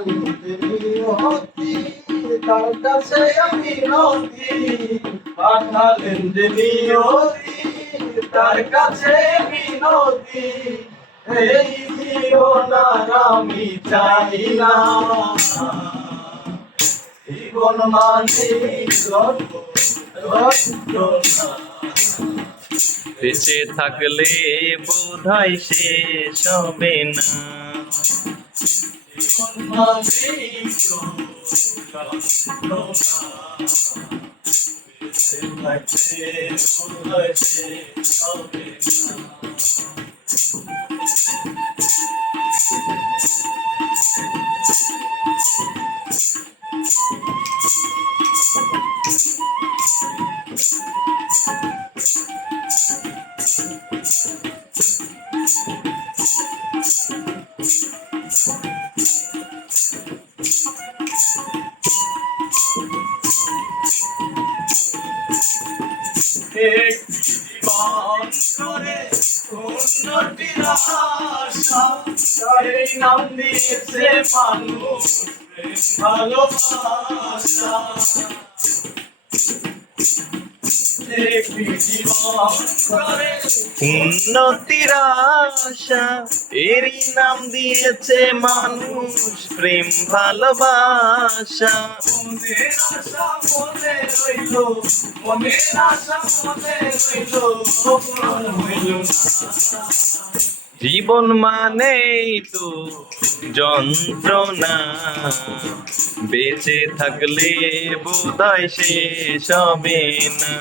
নিয়তি তার কাছে আমি নদী পাঠালেন যে নিয়তি তার কাছে বিনতি এই জীবন আর আমি চাই না জীবন মানে বেঁচে থাকলে বোধহয় শেষ হবে না জীবন মানে বেঁচে থাকলে বোধহয় শেষ হবে না জীবন করে উন্নতির আশা এই নাম দিয়েছে মানুষ ভালোবাসা উন্নতির আশা এরই নাম দিয়েছে মানুষ প্রেম ভালোবাসা মনের আশা মনে রইল মনের আশা মনে রইল পূরণ হইল না জীবন মানেই তো যন্ত্রণা বেঁচে থাকলে বোধহয় শেষ হবে না